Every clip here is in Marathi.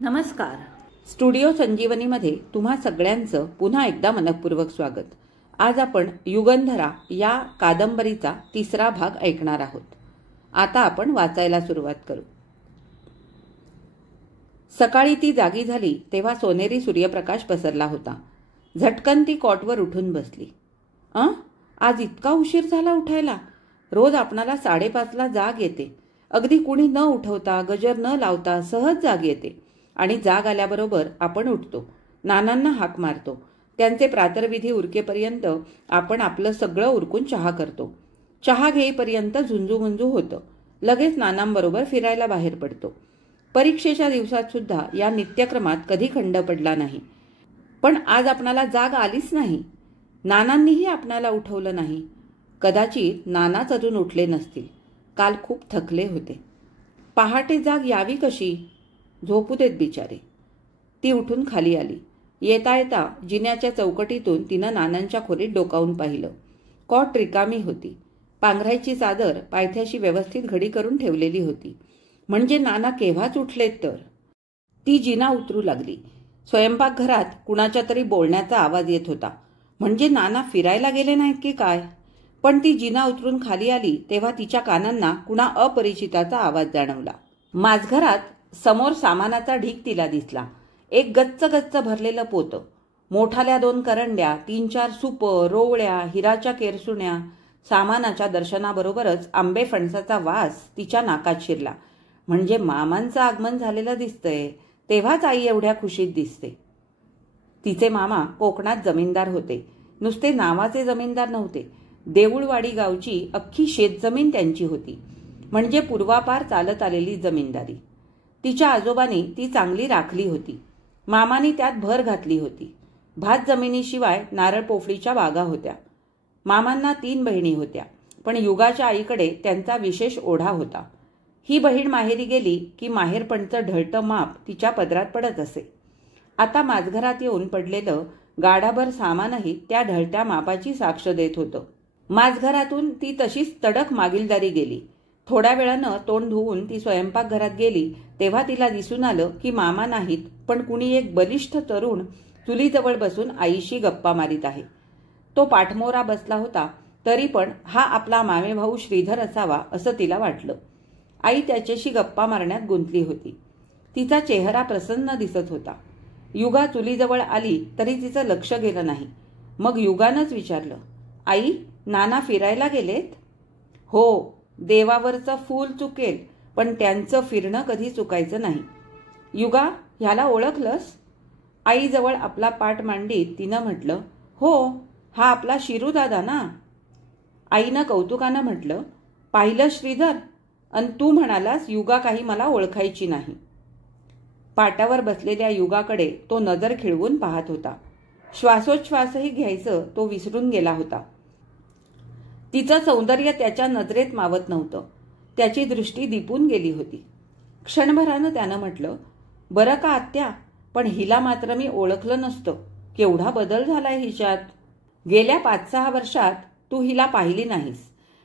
नमस्कार. स्टुडिओ संजीवनीमध्ये तुम्हा सगळ्यांचं पुन्हा एकदा मनपूर्वक स्वागत. आज आपण युगंधरा या कादंबरीचा तिसरा भाग ऐकणार आहोत. आता आपण वाचायला सुरुवात करू. सकाळी ती जागी झाली तेव्हा सोनेरी सूर्यप्रकाश पसरला होता. झटकन ती कॉटवर उठून बसली. आज इतका उशीर झाला उठायला? रोज आपणाला 5:30ला जाग येते. अगदी कुणी न उठवता, गजर न लावता सहज जाग येते आणि जाग आल्याबरोबर आपण उठतो, नानांना हाक मारतो. त्यांचे प्रातर्विधी उरकेपर्यंत आपण आपलं सगळं उरकून चहा करतो. चहा घेईपर्यंत झुंजूमुंजू होतं. लगेच नानांबरोबर फिरायला बाहेर पडतो. परीक्षेच्या दिवसात सुद्धा या नित्यक्रमात कधी खंड पडला नाही. पण आज आपणाला जाग आलीच नाही. नानांनीही आपणाला उठवलं नाही. कदाचित नानाच अजून उठले नसतील. काल खूप थकले होते. पहाटे जाग यावी कशी? झोपू देत बिचारे. ती उठून खाली आली. येता येता जिन्याच्या चौकटीतून तिनं नानांच्या खोलीत डोकावून पाहिलं. कॉट रिकामी होती. पांघरायची चादर पायथ्याशी व्यवस्थित घडी करून ठेवलेली होती. म्हणजे नाना केव्हाच उठलेत तर. ती जिना उतरू लागली. स्वयंपाकघरात कुणाच्या तरी बोलण्याचा आवाज येत होता. म्हणजे नाना फिरायला गेले नाहीत की काय? पण ती जिना उतरून खाली आली तेव्हा तिच्या कानांना कुणा अपरिचिताचा आवाज जाणवला. माझघरात समोर सामानाचा ढीग तिला दिसला. एक गच्च गच्च भरलेलं पोतं, मोठाल्या 2 करंड्या, 3-4 सुपं, रोवळ्या, हिराच्या केरसुण्या. सामानाच्या दर्शनाबरोबरच आंबे फणसाचा वास तिच्या नाकात शिरला. म्हणजे मामांचं आगमन झालेलं दिसतंय. तेव्हाच आई एवढ्या खुशीत दिसते. तिचे मामा कोकणात जमीनदार होते. नुसते नावाचे जमीनदार नव्हते. देऊळवाडी गावची अख्खी शेतजमीन त्यांची होती. म्हणजे पूर्वापार चालत आलेली जमीनदारी. तिच्या आजोबांनी ती चांगली राखली होती. मामानी त्यात भर घातली होती. भात जमिनीशिवाय नारळ पोफळीच्या बागा होत्या. मामांना 3 बहिणी होत्या. पण युगाच्या आईकडे त्यांचा विशेष ओढा होता. ही बहीण माहेरी गेली की माहेरपणचं ढळतं माप तिच्या पदरात पडत असे. आता माझघरात येऊन पडलेलं गाडाभर सामानही त्या ढळत्या मापाची साक्ष देत होतं. माझघरातून ती तशीच तडक मागीलदारी गेली. थोड्या वेळानं तोंड धुवून ती स्वयंपाकघरात गेली तेव्हा तिला दिसून आलं की मामा नाहीत, पण कुणी एक बलिष्ठ तरुण चुलीजवळ बसून आईशी गप्पा मारीत आहे. तो पाठमोरा बसला होता तरी पण हा आपला मामेभाऊ श्रीधर असावा असं तिला वाटलं. आई त्याच्याशी गप्पा मारण्यात गुंतली होती. तिचा चेहरा प्रसन्न दिसत होता. युगा चुलीजवळ आली तरी तिचं लक्ष गेलं नाही. मग युगानंच विचारलं, आई, नाना फिरायला गेलेत? हो, देवावरचं फूल चुकेल पण त्यांचं फिरणं कधी चुकायचं नाही. युगा, ह्याला ओळखलंस? आईजवळ आपला पाठ मांडीत तिनं म्हटलं, हो, हा आपला शिरू दादा ना. आईनं कौतुकानं म्हटलं, पाहिलं श्रीधर? अन तू म्हणालास युगा काही मला ओळखायची नाही. पाटावर बसलेल्या युगाकडे तो नजर खिळवून पाहत होता. श्वासोच्छ्वासही घ्यायचं तो विसरून गेला होता. तिचं सौंदर्य त्याच्या नजरेत मावत नव्हतं. त्याची दृष्टी दिपून गेली होती. क्षणभरानं त्यानं म्हटलं, बरं का आत्या, पण हिला मात्र मी ओळखलं नसतं. केवढा बदल झालाय हिच्यात. गेल्या 5-6 वर्षात तू हिला पाहिली नाहीस.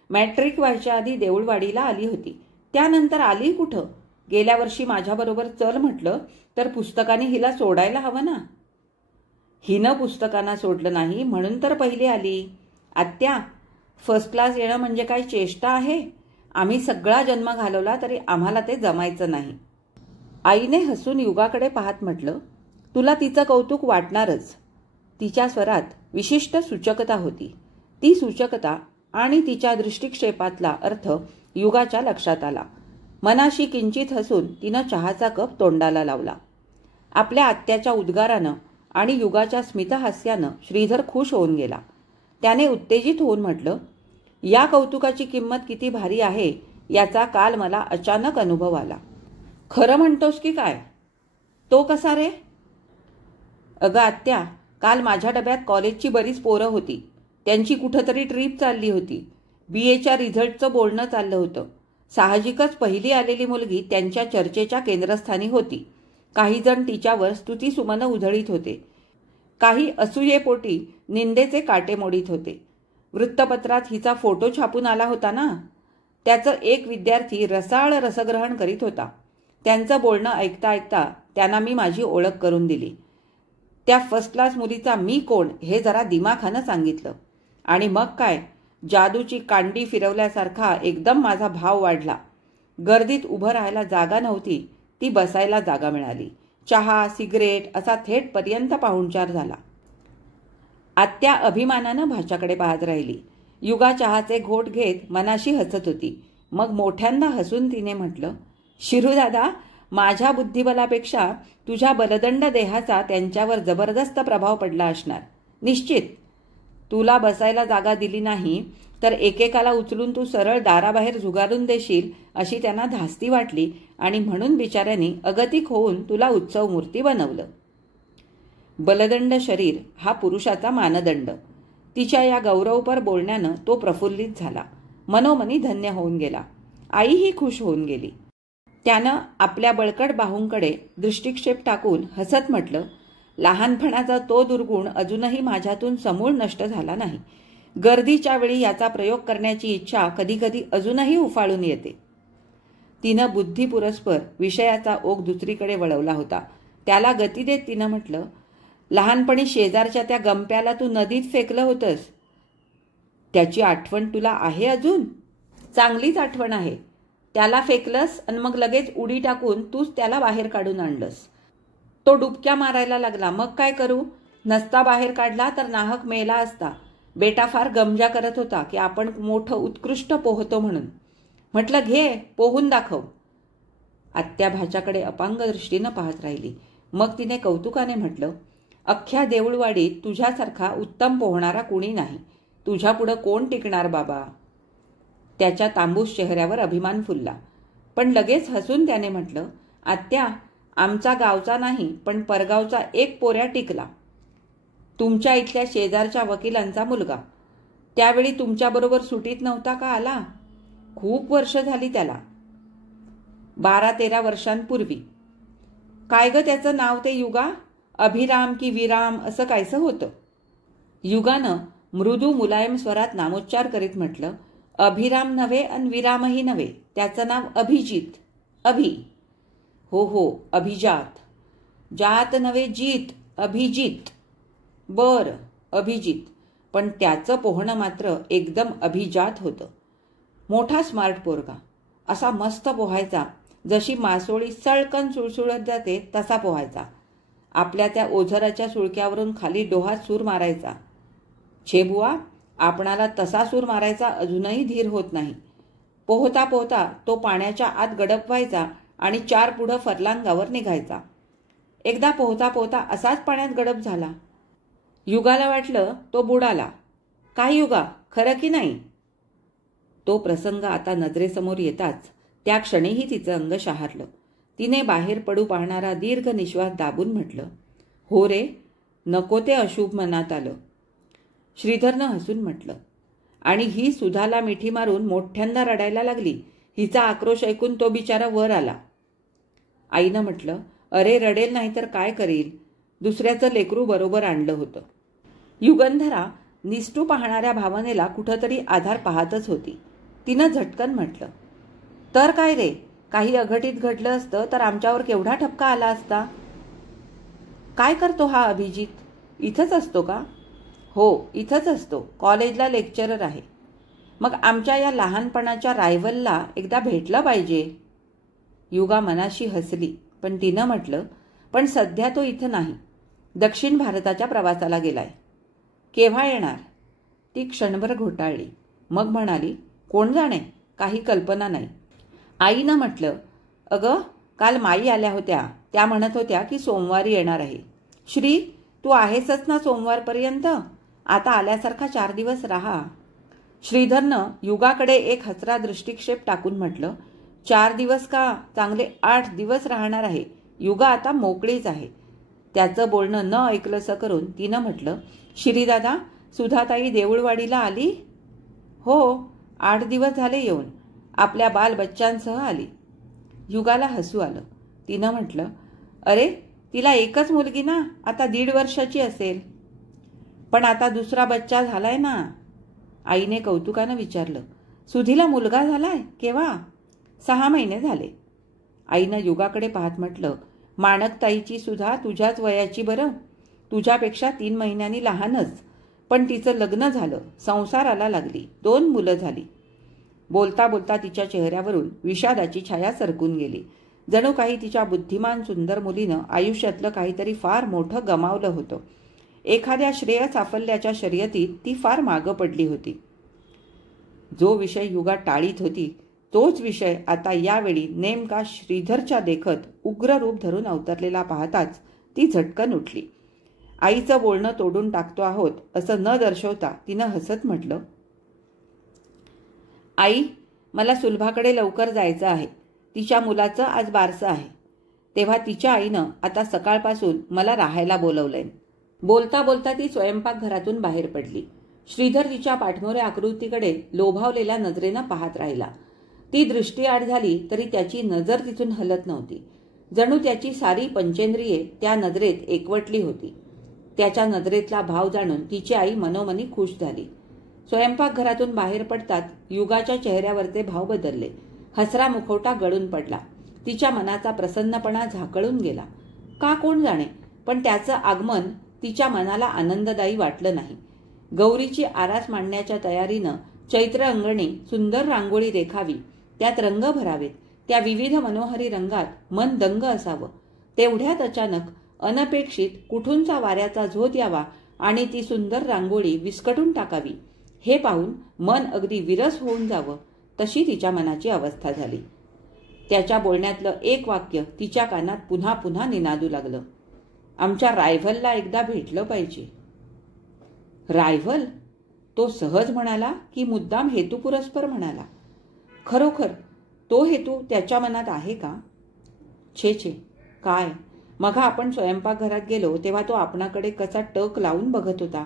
मॅट्रिक व्हायच्या आधी देऊळवाडीला आली होती. त्यानंतर आली कुठं? गेल्या वर्षी माझ्याबरोबर चल म्हटलं तर पुस्तकाने हिला सोडायला हवं ना. हिनं पुस्तकांना सोडलं नाही म्हणून तर पहिली आली. आत्या, फर्स्ट क्लास येणं म्हणजे काय चेष्टा आहे? आम्ही सगळा जन्म घालवला तरी आम्हाला ते जमायचं नाही. आईने हसून युगाकडे पाहत म्हटलं, तुला तिचं कौतुक वाटणारच. तिच्या स्वरात विशिष्ट सूचकता होती. ती सूचकता आणि तिच्या दृष्टिक्षेपातला अर्थ युगाच्या लक्षात आला. मनाशी किंचित हसून तिनं चहाचा कप तोंडाला लावला. आपल्या आत्याच्या उद्गारानं आणि युगाच्या स्मितहास्यानं श्रीधर खुश होऊन गेला. त्याने उत्तेजित होऊन म्हटलं, या कौतुकाची किंमत किती भारी आहे याचा काल मला अचानक अनुभव आला. खरं म्हणतोस की काय? तो कसा रे? अगं आत्या, काल माझ्या डब्यात कॉलेजची बरीच पोरं होती. त्यांची कुठंतरी ट्रीप चालली होती. BAच्या रिझल्टचं बोलणं चाललं होतं. साहजिकच पहिली आलेली मुलगी त्यांच्या चर्चेच्या केंद्रस्थानी होती. काही जण तिच्यावर स्तुतीसुमनं उधळीत होते. काही असूयेपोटी निंदेचे काटे मोडीत होते. वृत्तपत्रात हिचा फोटो छापून आला होता ना. त्याचं एक विद्यार्थी रसाळ रसग्रहण करीत होता. त्यांचं बोलणं ऐकता ऐकता त्यांना मी माझी ओळख करून दिली. त्या फर्स्ट क्लास मुलीचा मी कोण हे जरा दिमाखानं सांगितलं. आणि मग काय, जादूची कांडी फिरवल्यासारखा एकदम माझा भाव वाढला. गर्दीत उभं राहायला जागा नव्हती, ती बसायला जागा मिळाली. चहा, सिगरेट असा थेट पर्यंत पाहुणचार झाला. आत्या अभिमानानं भाच्याकडे पाहत राहिली. युगा चहाचे घोट घेत मनाशी हसत होती. मग मोठ्यांदा हसून तिने म्हटलं, शिरूदादा, माझ्या बुद्धिबलापेक्षा तुझ्या बलदंड देहाचा त्यांच्यावर जबरदस्त प्रभाव पडला असणार. निश्चित. तुला बसायला जागा दिली नाही तर एकेकाला उचलून तू सरळ दाराबाहेर झुगारून देशील अशी त्यांना धास्ती वाटली आणि म्हणून बिचाऱ्यांनी अगतिक होऊन तुला उत्सव मूर्ती बनवलं. बलदंड शरीर हा पुरुषाचा मानदंड. तिच्या या गौरवपर बोलण्यानं तो प्रफुल्लित झाला. मनोमनी धन्य होऊन गेला. आईही खुश होऊन गेली. त्यानं आपल्या बळकट बाहूंकडे दृष्टिक्षेप टाकून हसत म्हटलं, लहानपणाचा तो दुर्गुण अजूनही माझ्यातून समूळ नष्ट झाला नाही. गर्दीच्या वेळी याचा प्रयोग करण्याची इच्छा कधीकधी अजूनही उफाळून येते. तिनं बुद्धिपुरस्पर विषयाचा ओघ दुसरीकडे वळवला होता. त्याला गती देत तिनं म्हटलं, लहानपणी शेजारच्या त्या गंप्याला तू नदीत फेकलं होतंस. त्याची आठवण तुला आहे अजून? चांगलीच आठवण आहे. त्याला फेकलंस आणि मग लगेच उडी टाकून तूच त्याला बाहेर काढून आणलंस. तो डुबक्या मारायला लागला. मग काय करू? नसता बाहेर काढला तर नाहक मेला असता. बेटा फार गमजा करत होता की आपण मोठं उत्कृष्ट पोहतो म्हणून. म्हटलं, घे पोहून दाखव. आत्या भाच्याकडे अपांग दृष्टीनं पाहत राहिली. मग तिने कौतुकाने म्हटलं, अख्ख्या देऊळवाडीत तुझ्यासारखा उत्तम पोहणारा कुणी नाही. तुझ्यापुढं कोण टिकणार बाबा? त्याच्या तांबूस चेहऱ्यावर अभिमान फुलला. पण लगेच हसून त्याने म्हटलं, आत्या, आमचा गावचा नाही पण परगावचा एक पोऱ्या टिकला. तुमच्या इथल्या शेजारच्या वकिलांचा मुलगा. त्यावेळी तुमच्याबरोबर सुटीत नव्हता का आला? खूप वर्ष झाली त्याला. 12-13 वर्षांपूर्वी. काय ग त्याचं नाव ते युगा? अभिराम की विराम असं कायसं होतं. युगानं मृदू मुलायम स्वरात नामोच्चार करीत म्हटलं, अभिराम नव्हे आणि विरामही नव्हे. त्याचं नाव अभिजित. अभि. हो, अभिजात. जात नव्हे जीत. अभिजित. बरं, अभिजित. पण त्याचं पोहणं मात्र एकदम अभिजात होतं. मोठा स्मार्ट पोरगा. असा मस्त पोहायचा. जशी मासोळी सळकन सुळसुळत जाते तसा पोहायचा. आपल्या त्या ओझराच्या सुळक्यावरून खाली डोहात सूर मारायचा. छे बुवा, आपणाला तसा सूर मारायचा अजूनही धीर होत नाही. पोहता पोहता तो पाण्याच्या आत गडप व्हायचा आणि 4 पुढं फरलांगावर निघायचा. एकदा पोहता पोहता असाच पाण्यात गडप झाला. युगाला वाटलं तो बुडाला. काय युगा, खरं की नाही? तो प्रसंग आता नजरेसमोर येताच त्या क्षणीही तिचं अंग शहारलं. तिने बाहेर पडू पाहणारा दीर्घ निश्वास दाबून म्हटलं, हो रे, नको ते अशुभ मनात आलं. श्रीधरनं हसून म्हटलं, आणि ही सुधाला मिठी मारून मोठ्यांदा रडायला लागली. हिचा आक्रोश ऐकून तो बिचारा वर आला. आईनं म्हटलं, अरे रडेल नाही तर काय करील? दुसऱ्याचं लेकरू बरोबर आणलं होतं. युगंधरा निष्ठू पाहणाऱ्या भावनेला कुठंतरी आधार पाहतच होती. तिनं झटकन म्हटलं, तर काय रे, काही अघटित घडलं असतं तर आमच्यावर केवढा ठपका आला असता. काय करतो हा अभिजित? इथंच असतो का? हो, इथंच असतो. कॉलेजला लेक्चरर आहे. मग आमच्या या लहानपणाच्या रायव्हलला एकदा भेटलं पाहिजे. युगा मनाशी हसली. पण तिनं म्हटलं, पण सध्या तो इथं नाही. दक्षिण भारताच्या प्रवासाला गेलाय. केव्हा येणार? ती क्षणभर घोटाळली. मग म्हणाली, कोण जाणे, काही कल्पना नाही. आईनं म्हटलं, अगं, काल माई आल्या होत्या. त्या म्हणत होत्या की सोमवारी येणार आहे. श्री, तू आहेसच ना सोमवारपर्यंत? आता आल्यासारखा 4 दिवस राहा. श्रीधरनं युगाकडे एक हसरा दृष्टिक्षेप टाकून म्हटलं, 4 दिवस का, चांगले 8 दिवस राहणार आहे. युगा आता मोकळीच आहे. त्याचं बोलणं न ऐकलंसं करून तिनं म्हटलं, श्रीदादा, सुधाताई देऊळवाडीला आली? हो, 8 दिवस झाले येऊन. आपल्या बालबच्चांसह आली. युगाला हसू आलं. तिनं म्हटलं, अरे, तिला एकच मुलगी ना, आता 1.5 वर्षाची असेल. पण आता दुसरा बच्चा झालाय ना. आईने कौतुकानं विचारलं, सुधीला मुलगा झालाय? केव्हा? 6 महिने झाले. आईनं युगाकडे पाहत म्हटलं, माणकताईची सुद्धा तुझ्याच वयाची बरं, तुझ्यापेक्षा 3 महिन्यांनी लहानच, पण तिचं लग्न झालं, संसाराला लागली, 2 मुलं झाली. बोलता बोलता तिच्या चेहऱ्यावरून विषादाची छाया सरकून गेली. जणू काही तिच्या बुद्धिमान सुंदर मुलीनं आयुष्यातलं काहीतरी फार मोठं गमावलं होतं. एखाद्या श्रेय साफल्याच्या शर्यतीत ती फार मागं पडली होती. जो विषय युगा टाळीत होती तोच विषय आता यावेळी नेमका श्रीधरच्या देखत उग्र रूप धरून अवतरलेला पाहताच ती झटकन उठली. आईचं बोलणं तोडून टाकतो आहोत असं न दर्शवता तिनं हसत म्हटलं, आई, मला सुलभाकडे लवकर जायचं आहे. तिच्या मुलाचं आज बारसं आहे. तेव्हा तिच्या आईनं आता सकाळपासून मला राहायला बोलवलंय. बोलता बोलता ती स्वयंपाकघरातून बाहेर पडली. श्रीधर तिच्या पाठमोऱ्या आकृतीकडे लोभावलेल्या नजरेनं पाहत राहिला. ती दृष्टी आड झाली तरी त्याची नजर तिथून हलत नव्हती. जणू त्याची सारी पंचेंद्रिये त्या नजरेत एकवटली होती. त्याच्या नजरेतला भाव जाणून तिची आई मनोमनी खुश झाली. स्वयंपाकघरातून बाहेर पडताच युगाच्या चेहऱ्यावरचे भाव बदलले. हसरा मुखवटा गळून पडला. तिच्या मनाचा प्रसन्नपणा झाकळून गेला. का कोण जाणे, पण त्याचं आगमन तिच्या मनाला आनंददायी वाटलं नाही. गौरीची आरास मांडण्याच्या तयारीनं चैत्र अंगणी सुंदर रांगोळी रेखावी, त्यात रंग भरावेत, त्या विविध मनोहरी रंगात मन दंग असावं. तेवढ्यात अचानक अनपेक्षित कुठूनचा वाऱ्याचा झोत यावा आणि ती सुंदर रांगोळी विस्कटून टाकावी, हे पाहून मन अगदी विरस होऊन जावं, तशी तिच्या मनाची अवस्था झाली. त्याच्या बोलण्यातलं एक वाक्य तिच्या कानात पुन्हा पुन्हा निनादू लागलं, आमच्या रायव्हलला एकदा भेटलं पाहिजे. रायव्हल? तो सहज म्हणाला की मुद्दाम हेतुपुरस्पर म्हणाला? खरोखर तो हेतू त्याच्या मनात आहे का? छे छे, काय! मग आपण स्वयंपाकघरात गेलो तेव्हा तो आपणाकडे कसा टक लावून बघत होता.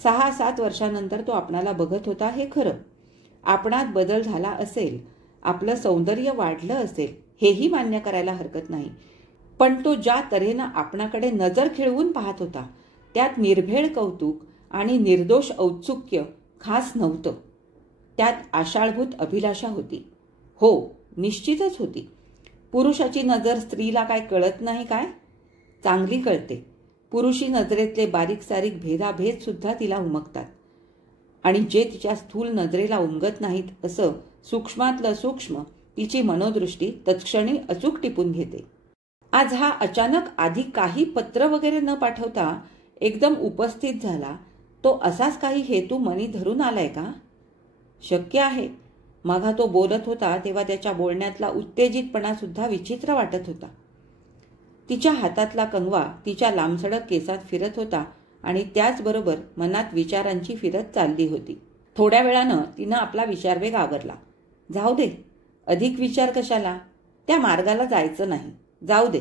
6-7 वर्षानंतर तो आपणाला बघत होता हे खरं. आपणात बदल झाला असेल, आपलं सौंदर्य वाढलं असेल, हेही मान्य करायला हरकत नाही. पण तो ज्या तऱ्हेनं आपणाकडे नजर खिळवून पाहत होता त्यात निर्भेळ कौतुक आणि निर्दोष औत्सुक्य खास नव्हतं. त्यात आशाळभूत अभिलाषा होती. हो, निश्चितच होती. पुरुषाची नजर स्त्रीला काय कळत नाही काय? चांगली कळते. पुरुषी नजरेतले बारीक सारीक भेदाभेद सुद्धा तिला उमगतात. आणि जे तिच्या स्थूल नजरेला उमगत नाहीत असं सूक्ष्मातलं सूक्ष्म तिची मनोदृष्टी तत्क्षणी अचूक टिपून घेते. आज हा अचानक आधी काही पत्र वगैरे न पाठवता एकदम उपस्थित झाला, तो असाच काही हेतू मनी धरून आलाय का? शक्य आहे. मागा तो बोलत होता तेव्हा त्याच्या बोलण्यातला उत्तेजितपणा सुद्धा विचित्र वाटत होता. तिच्या हातातला कंगवा तिच्या लांबसडक केसात फिरत होता आणि त्याचबरोबर मनात विचारांची फिरत चालली होती. थोड्या वेळानं तिनं आपला विचारवेग आवरला. जाऊ दे, अधिक विचार कशाला, त्या मार्गाला जायचं नाही, जाऊ दे.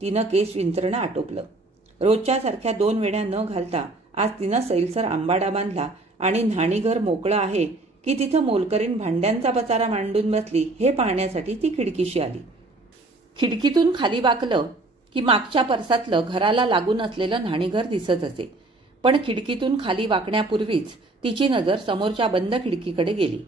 तिनं केस विंचरणं आटोपलं. रोजच्या सारख्या 2 वेळा न घालता आज तिनं सैलसर आंबाडा बांधला आणि न्हाणीघर मोकळं आहे की तिथं मोलकरीण भांड्यांचा पसारा मांडून बसली हे पाहण्यासाठी ती खिडकीशी आली. खिडकीतून खाली वाकलं की मागच्या परसातलं घराला लागून असलेलं न्हाणीघर दिसत असे. पण खिडकीतून खाली वाकण्यापूर्वीच तिची नजर समोरच्या बंद खिडकीकडे गेली.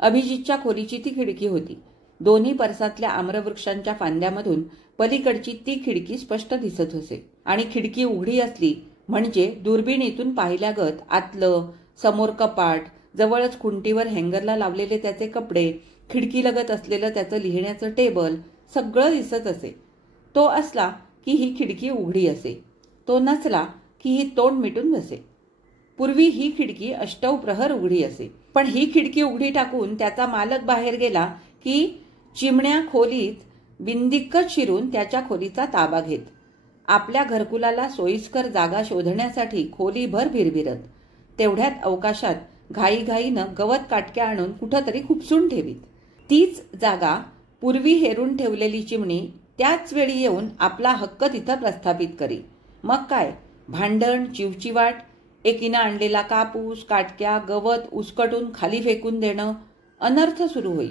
अभिजितच्या खोलीची ती खिडकी होती. दोन्ही परसातल्या आम्रवृक्षांच्या फांद्यामधून पलीकडची ती खिडकी स्पष्ट दिसत असे. आणि खिडकी उघडी असली म्हणजे दुर्बिणीतून पाहिल्यागत आतलं, समोर कपाट, जवळच खुंटीवर हँगरला लावलेले त्याचे कपडे, खिडकीलगत असलेलं त्याचं लिहिण्याचं टेबल, सगळं दिसत असे. तो असला की ही खिडकी उघडी असे, तो नसला की ही तोंड मिटून बसे. पूर्वी ही खिडकी अष्टौ प्रहर उघडी असे, पण ही खिडकी उघडी टाकून त्याचा मालक बाहेर गेला की चिमण्या खोलीत बिंदिक्कत शिरून त्याच्या खोलीचा ताबा घेत. आपल्या घरकुलाला सोयीस्कर जागा शोधण्यासाठी खोलीभर भिरभिरत. तेवढ्यात अवकाशात घाईघाईनं गवत काटक्या आणून कुठंतरी खुपसून ठेवीत. तीच जागा पूर्वी हेरून ठेवलेली चिमणी त्याच वेळी येऊन आपला हक्क तिथं प्रस्थापित करी. मग काय, भांडण, चिवचिवाट, एकीनं आणलेला कापूस, काटक्या, गवत उस्कटून खाली फेकून देणं, अनर्थ सुरू होई.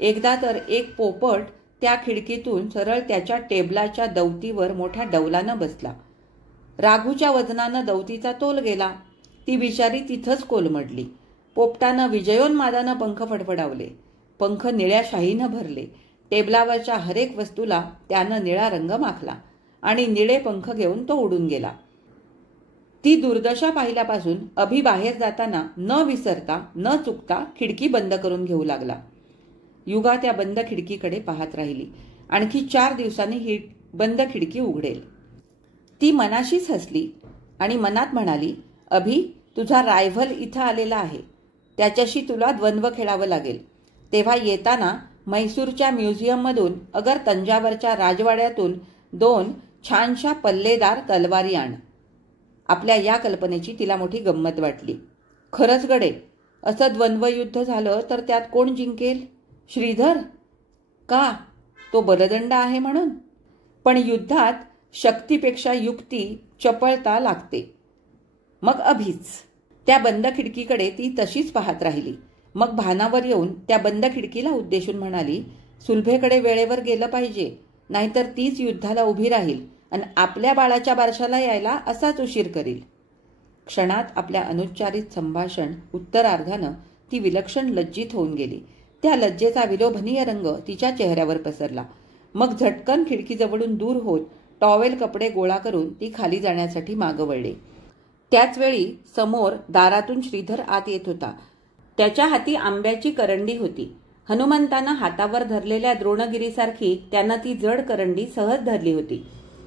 एकदा तर एक पोपट त्या खिडकीतून सरळ त्याच्या टेबलाच्या दवतीवर मोठ्या डौलानं बसला. राघूच्या वजनानं दवतीचा तोल गेला. ती बिचारी तिथंच कोलमडली. पोपटानं विजयोन्मादानं पंख फडफडावले. पंख निळ्या शाईनं भरले. टेबलावरच्या हरेक वस्तूला त्यानं निळा रंग माखला आणि निळे पंख घेऊन तो उडून गेला. ती दुर्दशा पाहिल्यापासून अभि बाहेर जाताना न विसरता न चुकता खिडकी बंद करून घेऊ लागला. युगा त्या बंद खिडकीकडे पाहत राहिली. आणखी 4 दिवसांनी ही बंद खिडकी उघडेल. ती मनाशीच हसली आणि मनात म्हणाली, अभि, तुझा रायव्हल इथं आलेला आहे. त्याच्याशी तुला द्वंद्व खेळावं लागेल. तेव्हा येताना म्हैसूरच्या म्युझियममधून अगर तंजावरच्या राजवाड्यातून 2 छानशा पल्लेदार तलवारी आण. आपल्या या कल्पनेची तिला मोठी गंमत वाटली. खरंच गडे, असं द्वंद्वयुद्ध झालं तर त्यात कोण जिंकेल? श्रीधर? का? तो बलदंड आहे म्हणून? पण युद्धात शक्तीपेक्षा युक्ती, चपळता लागते. मग अभिच. त्या बंद खिडकीकडे ती तशीच पाहत राहिली. मग भानावर येऊन त्या बंद खिडकीला उद्देशून म्हणाली, सुलभेकडे वेळेवर गेलं पाहिजे, नाहीतर तीच युद्धाला उभी राहील आणि आपल्या बाळाच्या बारशाला यायला असाच उशीर करील. क्षणात आपल्या अनुच्चारित संभाषण उत्तरार्धानं ती विलक्षण लज्जित होऊन गेली. त्या लज्जेचा विलोभनीय रंग तिच्या चेहऱ्यावर पसरला. मग झटकन खिडकीजवळून दूर होत टॉवेल कपडे गोळा करून ती खाली जाण्यासाठी मागं वळली. त्याचवेळी समोर दारातून श्रीधर आत येत होता. त्याच्या हाती आंब्याची करंडी होती. हनुमंतानं हातावर धरलेल्या द्रोणगिरीसारखी त्यांना ती जड करंडी सहज धरली होती.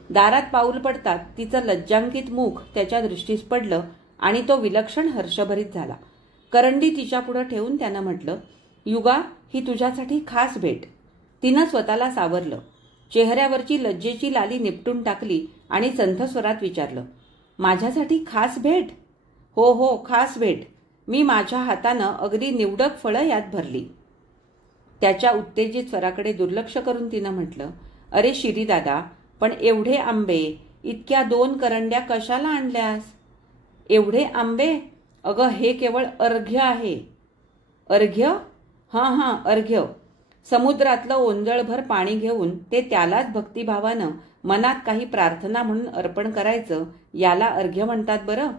दारात पाऊल पडतात तिचं लज्जांकित मुख त्याच्या दृष्टीस पडलं आणि तो विलक्षण हर्षभरीत झाला. करंडी तिच्यापुढं ठेवून त्यानं म्हटलं, युगा, ही तुझ्यासाठी खास भेट. तिनं स्वतःला सावरलं. चेहऱ्यावरची लज्जेची लाली निपटून टाकली आणि संथ स्वरात विचारलं, माझ्यासाठी खास भेट? हो हो, खास भेट. मी माझ्या हातानं अगदी निवडक फळं यात भरली. त्याच्या उत्तेजित स्वराकडे दुर्लक्ष करून तिनं म्हटलं, अरे शिरी दादा, पण एवढे आंबे, इतक्या 2 करंड्या कशाला आणल्यास? एवढे आंबे? अगं, हे केवळ अर्घ्य आहे. अर्घ्य? हां, अर्घ्य. समुद्रातलं ओंजळभर पाणी घेऊन ते त्यालाच भक्तिभावानं मनात काही प्रार्थना म्हणून अर्पण करायचं, याला अर्घ्य म्हणतात बरं.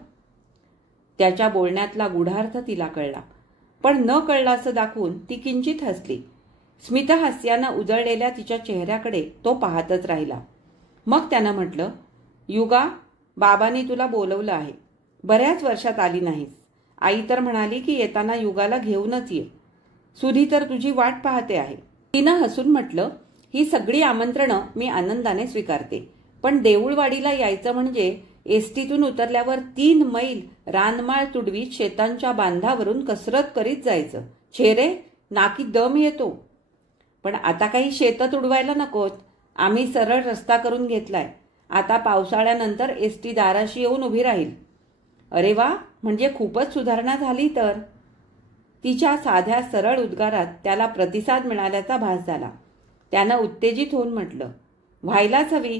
त्याच्या बोलण्यातला गूढार्थ तिला कळला, पण न कळला असं दाखवून ती किंचित हसली. स्मितहास्यानं उजळलेल्या तिच्या चेहऱ्याकडे तो पाहतच राहिला. मग त्यानं म्हटलं, युगा, बाबांनी तुला बोलवलं आहे. बऱ्याच वर्षात आली नाहीस. आई तर म्हणाली की येताना युगाला घेऊनच ये. सुधी तर तुझी वाट पाहते आहे. तिनं हसून म्हटलं, ही सगळी आमंत्रणं मी आनंदाने स्वीकारते, पण देऊळवाडीला यायचं म्हणजे एसटीतून उतरल्यावर 3 मैल रानमाळ तुडवीत शेतांच्या बांधावरून कसरत करीत जायचं. छेरे, नाकी दम येतो. पण आता काही शेतं तुडवायला नकोत. आम्ही सरळ रस्ता करून घेतलाय. आता पावसाळ्यानंतर एसटी दाराशी येऊन उभी राहील. अरे वा, म्हणजे खूपच सुधारणा झाली तर. तिच्या साध्या सरळ उद्गारात त्याला प्रतिसाद मिळाल्याचा भास झाला. त्यानं उत्तेजित होऊन म्हटलं, व्हायलाच हवी.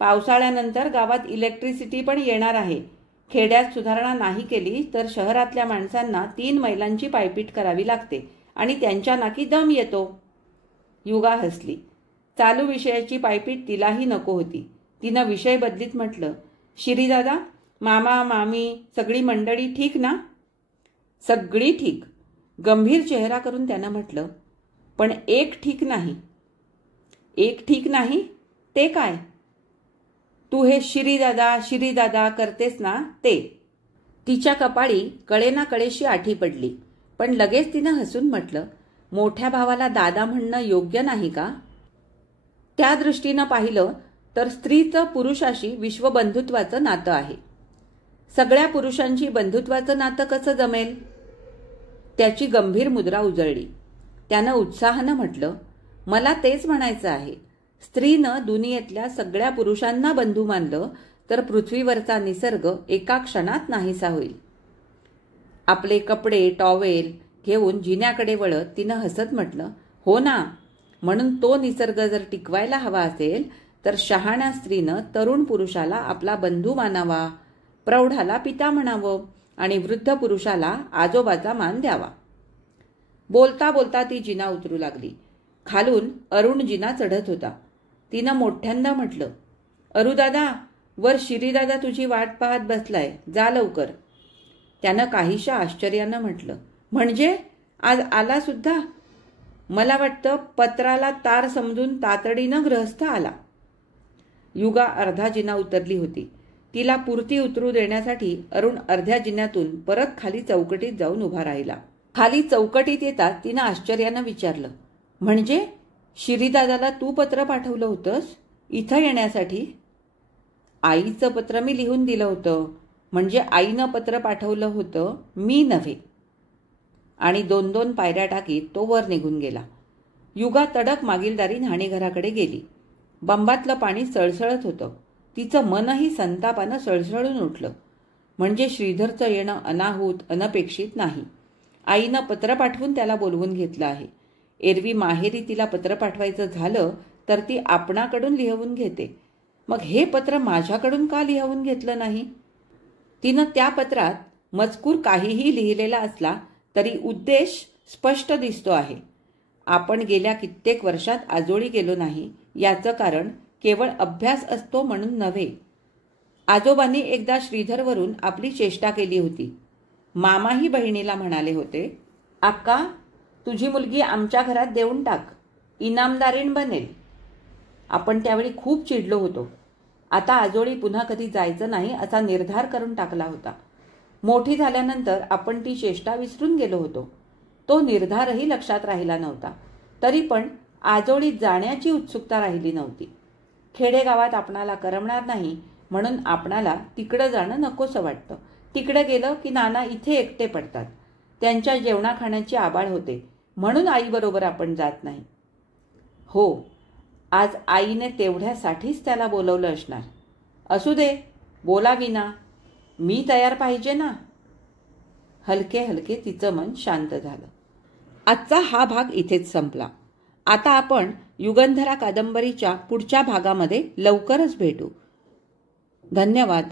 पावसाळ्यानंतर गावात इलेक्ट्रिसिटी पण येणार आहे. खेड्यात सुधारणा नाही केली तर शहरातल्या माणसांना 3 मैलांची पायपीट करावी लागते आणि त्यांच्या नाकी दम येतो. युगा हसली. चालू विषयाची पायपीट तिलाही नको होती. तिनं विषय बदलीत म्हटलं, शिरीदादा, मामा, मामी, सगळी मंडळी ठीक ना? सगळी ठीक. गंभीर चेहरा करून त्यानं म्हटलं, पण एक ठीक नाही. एक ठीक नाही? ते काय? तू हे शिरीदादा करतेस ना ते. तिच्या कपाळी कळेना कळेशी आठी पडली, पण लगेच तिनं हसून म्हटलं, मोठ्या भावाला दादा म्हणणं योग्य नाही का? त्या दृष्टीनं पाहिलं तर स्त्रीचं पुरुषाशी विश्वबंधुत्वाचं नातं आहे. सगळ्या पुरुषांची बंधुत्वाचं नातं कसं जमेल? त्याची गंभीर मुद्रा उजळली. त्यानं उत्साहानं म्हटलं, मला तेच म्हणायचं आहे. स्त्रीनं दुनियेतल्या सगळ्या पुरुषांना बंधू मानलं तर पृथ्वीवरचा निसर्ग एका क्षणात नाहीसा होईल. आपले कपडे, टॉवेल घेऊन जिन्याकडे वळत तिनं हसत म्हटलं, हो ना. म्हणून तो निसर्ग जर टिकवायला हवा असेल तर शहाण्या स्त्रीनं तरुण पुरुषाला आपला बंधू मानावा, प्रौढाला पिता म्हणावं आणि वृद्ध पुरुषाला आजोबाचा मान द्यावा. बोलता बोलता ती जिना उतरू लागली. खालून अरुण जिना चढत होता. तिनं मोठ्यांदा म्हटलं, अरुदादा, वर शिरीदादा तुझी वाट पाहत बसलाय, जा लवकर. त्यानं काहीशा आश्चर्यानं म्हटलं, म्हणजे आज आला सुद्धा? मला वाटतं पत्राला तार समजून तातडीनं गृहस्थ आला. युगा अर्धा जिना उतरली होती. तिला पुरती उतरू देण्यासाठी अरुण अर्ध्या जिन्यातून परत खाली चौकटीत जाऊन उभा राहिला. खाली चौकटीत येताच तिनं आश्चर्यानं विचारलं, म्हणजे शिरीदादाला तू पत्र पाठवलं होतंस इथं येण्यासाठी? आईचं पत्र मी लिहून दिलं होतं. म्हणजे आईनं पत्र पाठवलं होतं, मी नव्हे. आणि 2-2 पायऱ्या टाकीत तो वर निघून गेला. युगा तडक मागीलदारी न्हाणीघराकडे गेली. बंबातलं पाणी सळसळत होतं. तिचं मनही संतापानं सळसळून उठलं. म्हणजे श्रीधरचं येणं अनाहूत अनपेक्षित नाही. आईनं पत्र पाठवून त्याला बोलवून घेतलं आहे. एरवी माहेरी तिला पत्र पाठवायचं झालं तर ती आपणाकडून लिहवून घेते. मग हे पत्र माझ्याकडून का लिहवून घेतलं नाही? तिनं त्या पत्रात मजकूर काहीही लिहिलेला असला तरी उद्देश स्पष्ट दिसतो आहे. आपण गेल्या कित्येक वर्षात आजोळी गेलो नाही याचं कारण केवळ अभ्यास असतो म्हणून नव्हे. आजोबांनी एकदा श्रीधरवरून आपली चेष्टा केली होती. मामाही बहिणीला म्हणाले होते, अक्का तुझी मुलगी आमच्या घरात देऊन टाक, इनामदारीण बनेल. आपण त्यावेळी खूप चिडलो होतो. आता आजोळी पुन्हा कधी जायचं नाही असा निर्धार करून टाकला होता. मोठी झाल्यानंतर आपण ती चेष्टा विसरून गेलो होतो. तो निर्धारही लक्षात राहिला नव्हता. तरी पण आजोळीत जाण्याची उत्सुकता राहिली नव्हती. खेडेगावात आपणाला करमणार नाही म्हणून आपणाला तिकडं जाणं नकोसं वाटतं. तिकडे गेलं की नाना इथे एकटे पडतात. त्यांच्या जेवणा खाण्याची आबाळ होते म्हणून आईबरोबर आपण जात नाही. हो, आज आईने तेवढ्यासाठीच त्याला बोलवलं असणार. असू दे, बोलावी ना, मी तयार पाहिजे ना. हलके हलके तिचं मन शांत झालं. आजचा हा भाग इथेच संपला. आता आपण युगंधरा कादंबरीच्या पुढच्या भागामध्ये लवकरच भेटू. धन्यवाद.